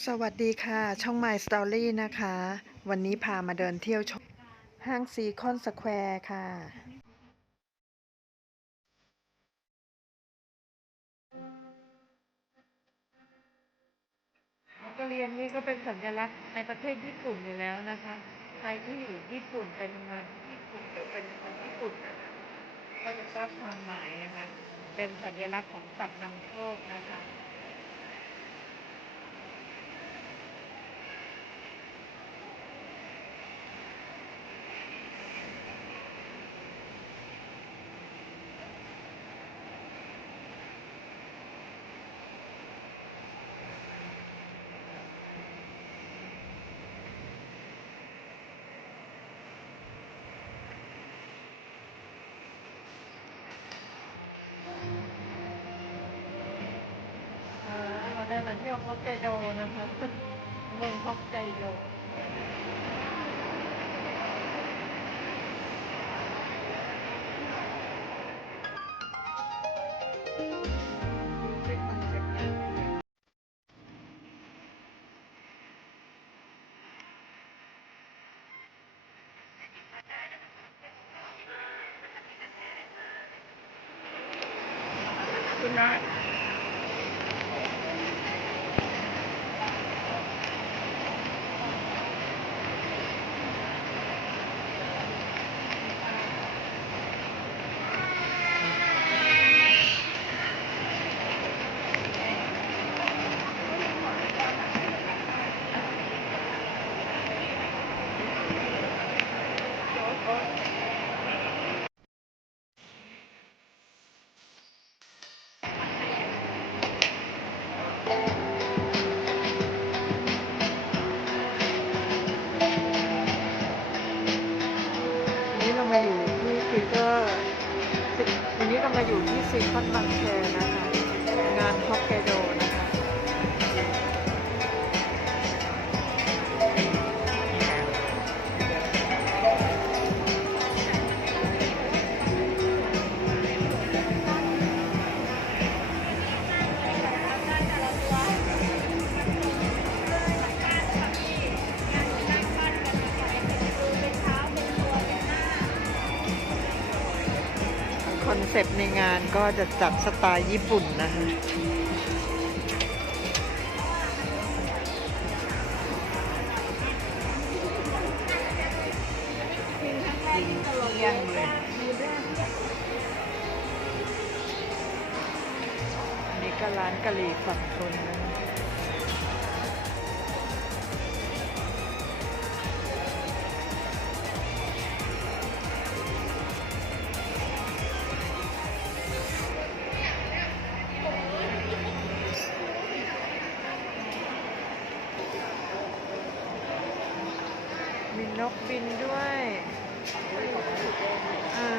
สวัสดีค่ะ ช่อง My Story นะคะ วันนี้พามาเดินเที่ยวชมห้างซีคอนสแควร์ค่ะมักกะเรียนนี่ก็เป็นสัญลักษณ์ในประเทศญี่ปุ่นอยู่แล้วนะคะ ใครที่อยู่ญี่ปุ่นไปทำงานญี่ปุ่นหรือเป็นคนญี่ปุ่นนะคะก็จะทราบความหมายนะคะ เป็นสัญลักษณ์ของสัตว์นำโชคนะคะ อ่าเราได้ มาเที่ยวฮอกไกโดนะคะเมืองฮอกไกโดคุณนา นนี้เรามาอยู่ที่ฟิวเจอร์วันนี้เรามาอยู่ที่ซีคอนบางแคนะคะ งานฮอกไกโดนะคะ คอนเซปต์ในงานก็จะจัดสไตล์ญี่ปุ่นนะคะเยี่ก็ร้านกะหรี่ฝั่งทนนะ มีนกบินด้วยอ่า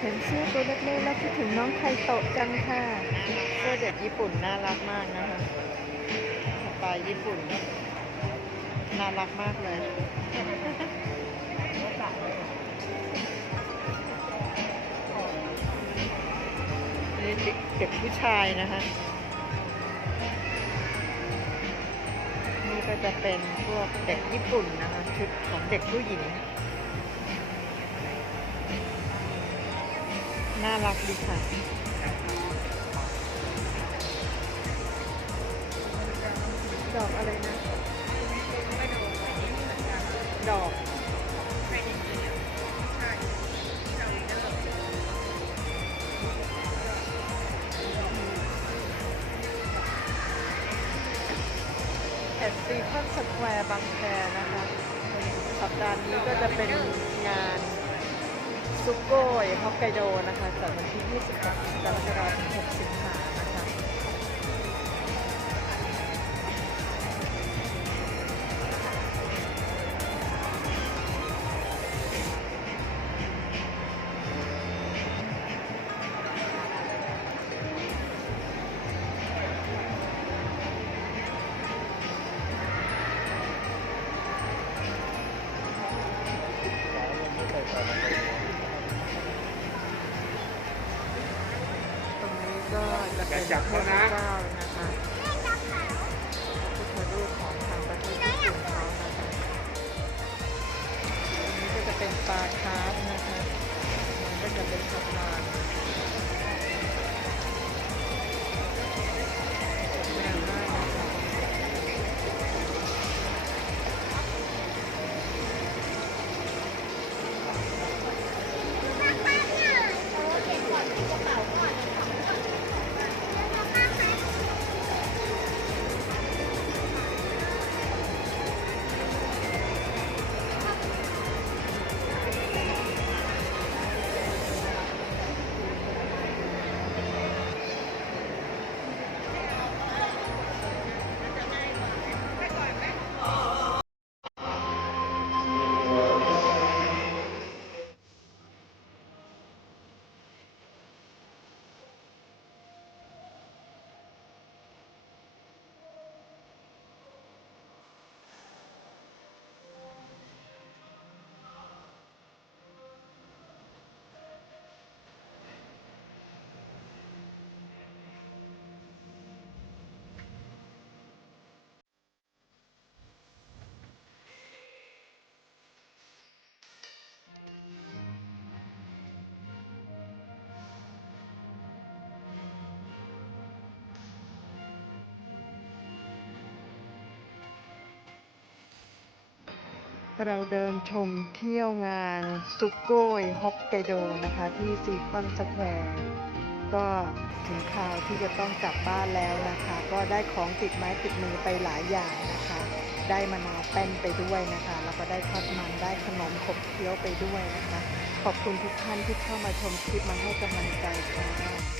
เห็นเสื้อตัวเล็กๆแล้วคิดถึงน้องไคโตะจังค่ะ เสื้อเด็กญี่ปุ่นน่ารักมากนะคะสไตล์ญี่ปุ่น น่ารักมากเลยนี่เด็กผู้ชายนะคะ จะเป็นพวกเด็กญี่ปุ่นนะคะชุดของเด็กผู้หญิง น่ารักดีค่ะดอกอะไรนะ ดอก นสแควร์บางแคนะคะสัปดาห์นี้ก็จะเป็นงานซุโกยฮอกไกโดนะคะจากวันที่26กรกฎาคมถึง6สิงหานะคะันจับเขานะเทพเจ้านะ เราเดินชมเที่ยวงานซุกโกยฮอกไกโดนะคะที่ซีคอนสแควร์ก็ถึงคราวที่จะต้องกลับบ้านแล้วนะคะ ก็ได้ของติดไม้ติดมือไปหลายอย่างนะคะ ได้มะนาวแป้นไปด้วยนะคะ แล้วก็ได้ทอดมันได้ขนมขบเคี้ยวไปด้วยนะคะ ขอบคุณทุกท่านที่เข้ามาชมคลิปมาให้กำลังใจค่ะ